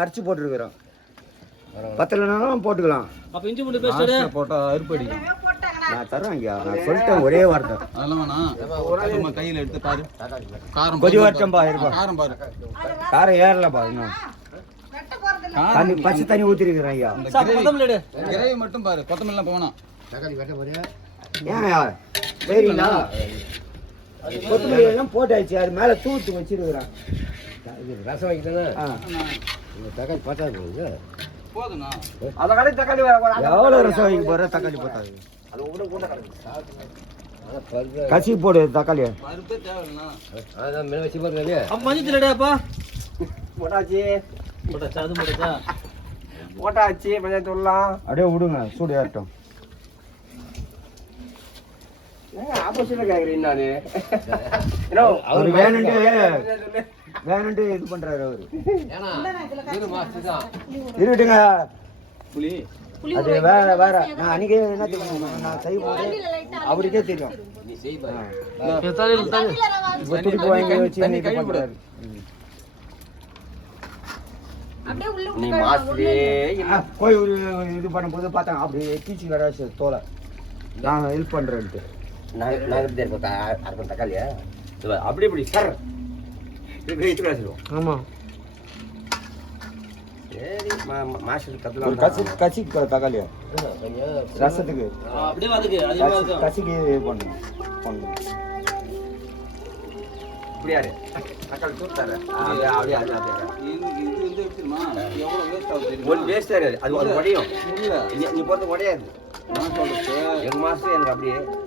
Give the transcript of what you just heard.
அரைச்சி போட்டுருக்குறோம். பத்தலைனாலும் போட்டுக்கலாம். அப்ப இஞ்சி பூண்டு பேஸ்ட் போட்டா அறுப்படி நான் தர்றேன் ஐயா. நான் சொல்லிட்டேன் ஒரே வார்த்தை. அதெல்லாம் வேணா கையில் எடுத்து பாரு. காரம் கொதி வரட்டும் இருப்பா. காரம் பாரு. காரம் ஏறலப்பா இன்னும். தண்ணி பச்சை தண்ணி ஊற்றிருக்கிறேன் ஐயா. கிரேவி மட்டும் பாரு. கொத்தமல்லாம் போகணும். ஏன் சரிங்களா? கொத்தமல்லி எல்லாம் போட்டாச்சு. அது மேலே தூத்து வச்சிருக்கிறேன். ரசம் வைக்கிறேன்னா தக்காளி பார்த்தா போதுண்ணா. அதை கடை தக்காளி எவ்வளோ ரசம் வைக்க போகிற? தக்காளி போட்டாது. அது கூட கூட கசி போடு தக்காளியை. பருப்பே தேவையில்லைண்ணா. அதான் மேலே வச்சு பாருங்க. மஞ்சள் ரெடியாப்பா? போட்டாச்சு போட்டாச்சா? அது போட்டாச்சா? போட்டாச்சு மஞ்சள் தூள்லாம் அப்படியே விடுங்க, சூடு ஏறட்டும். ஆப்போசிட்ல கேட்குறேன் நானு. அவர் வேணுன்ட்டு இது பண்றாரு அவரு. இருக்கட்டுங்க. அது வேற வேற. நான் அன்னைக்கே என்ன தெரியும், நான் செய்யும்போது அவருக்கே தெரியும். இப்போ துடிப்பு வாங்கி வச்சு இது பண்றாரு. நீ மாஸ்டரே போய் ஒரு இது பண்ணும்போது பார்த்தேன் அப்படியே கீச்சு வர தோலை. நான் ஹெல்ப் பண்றேன்ட்டு நான் எப்படி இருக்கும் தக்காளியா அப்படி இப்படி சார் பேசுவோம். ஆமா சரி மாஸ்டர் ஒரு கசி தக்காளியா ரசத்துக்கு அப்படியே அதுக்கு அதிகமா இருக்கு. கசிக்கு பண்ணணும் இப்படியாரு தக்காளி தூத்தாரு அப்படியே அப்படியே இது எப்படிமா எவ்வளவு வேஸ்ட் ஆகுது? ஒரு வேஸ்ட் அது ஒரு உடையும். நீ போறது உடையாது. நான் சொல்றது எங்க மாஸ்டர் எனக்கு அப்படியே